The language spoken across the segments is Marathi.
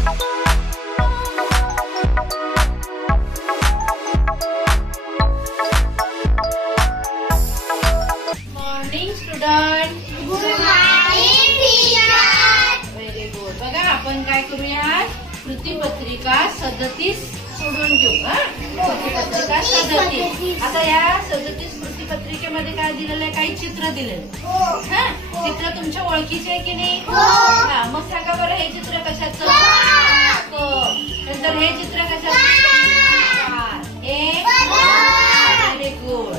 Morning student. Good morning teacher. Very good. बघा आपण काय करूया, कृतीपत्रिका 37 सोडून घेऊ. कृतीपत्रिका 37. आता या 37 कृतीपत्रिकेमध्ये काय दिलेलं आहे, काही चित्र दिलेलं आहे. चित्र तुमच्या ओळखीचे आहे की नाही? मग सांगा बरं, हे चित्र कशाचं? नंतर हे चित्र कशाचं? हे व्हेरी गुड.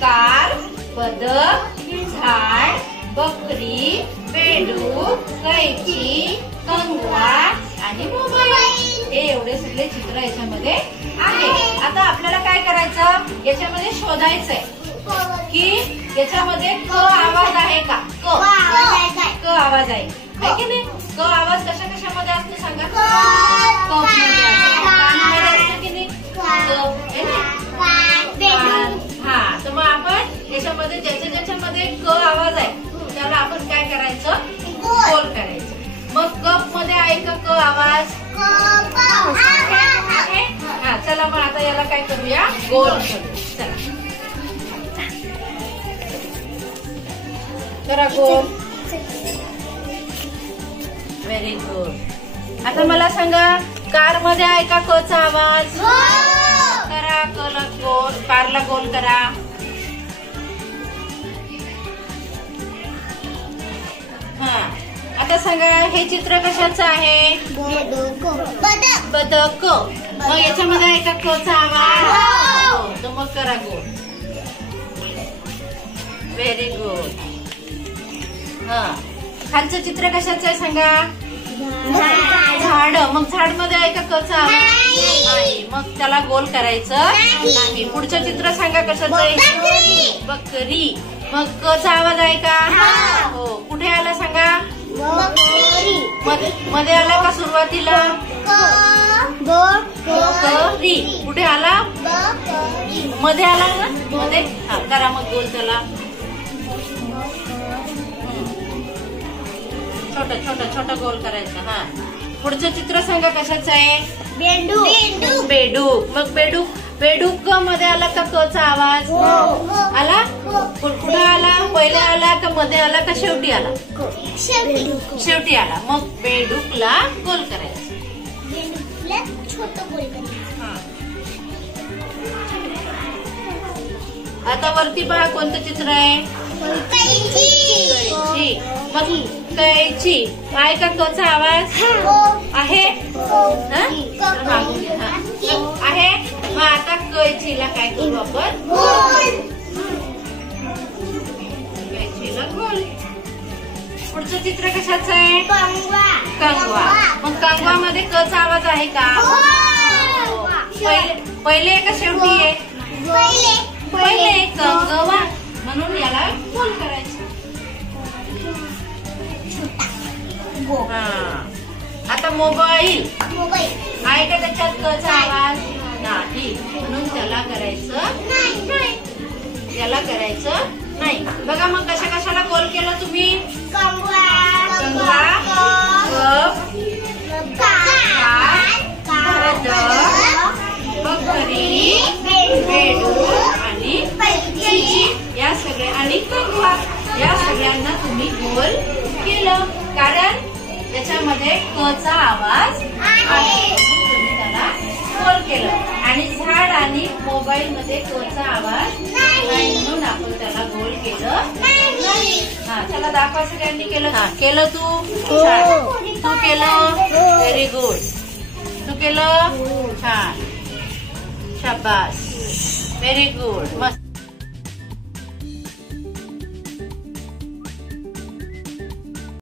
कार, बदक, झाड, बकरी, बेडूक, कैची, कंगवा आणि मोबाईल. हे एवढे सगळे चित्र याच्यामध्ये आहे. आता आपल्याला काय करायचं, याच्यामध्ये शोधायचंय की याच्यामध्ये क आवाज आहे का? क आवाज आहे की नाही? क आवाज कशा कशामध्ये असतो सांगा? क मध्ये असतो की नाही? हा, तर मग आपण याच्यामध्ये ज्याच्यामध्ये क आवाज आहे त्याला आपण काय करायचं, गोल करायचं. मग कप मध्ये आहे का क आवाज? आहे. हा, चला मग आता याला काय करूया, गोल करू. चला करा गोल. Very good. आता मला सांगा, कार मध्ये आहे का क चा आवाज? करा गोल. कारला गोल करा. हा, आता सांगा, हे चित्र कशाचं आहे? बदक. मग याच्यामध्ये आहे का क चा आवाज? तर मग करा गोल. Very good. हा, खालचं चित्र कशाचं आहे सांगा? झाड. मग झाड मध्ये आहे का क चा आवाज? नाही. मग त्याला गोल करायचं नाही. पुढचं चित्र सांगा कशाचं आहे? बकरी. मग क चा आवाज आहे का? हो. कुठे आला सांगा? मध्ये आला का सुरुवातीला? बकरी. कुठे आला? मध्ये आला ना? मध्ये. हा, करा मग गोल त्याला. छोटा गोल करायचा. हा, पुढचं चित्र सांगा कशाचं आहे? बेडूक. मग बेडूक मध्ये आला का क चा आवाज? आला. कुठे आला? पहिले आला का मध्ये आला का शेवटी आला? शेवटी आला. मग बेडूकला गोल करायचं. आता वरती पहा, कोणतं चित्र आहे? कैची. मग कैची आहे का क चा आवाज? आहे. मागून घ्या. आहे. मग आता कैचीला काय करू आपण? कैचीला गोल. पुढचं चित्र कशाचं आहे? कंगवा. मग कंगवा मध्ये क चा आवाज आहे का? पहिले का शेवटी आहे? पहिले. कंगवा. म्हणून याला गोल करायचं. आता मोबाईल आहे का त्याच्यात क चा आवाज? नाही. म्हणून त्याला करायचं नाही. याला करायचं नाही. बघा मग कशाला गोल केलं तुम्ही? कंगवा, बकरी, बेडूक आणि कैची या सगळ्या आणि कंगवा या सगळ्यांना तुम्ही गोल केलं. कारण त्याच्यामध्ये क चा आवाज आहे. तुम्ही त्याला गोल केलं. आणि झाड आणि मोबाईल मध्ये क चा आवाज नाही म्हणून आपण त्याला गोल केलं नाही. हा, चला दाखवा सगळ्यांनी केलं. हा, केलं तू? तू केलं. Very good. तू केलं. छान. शाबास. Very good. मस्त.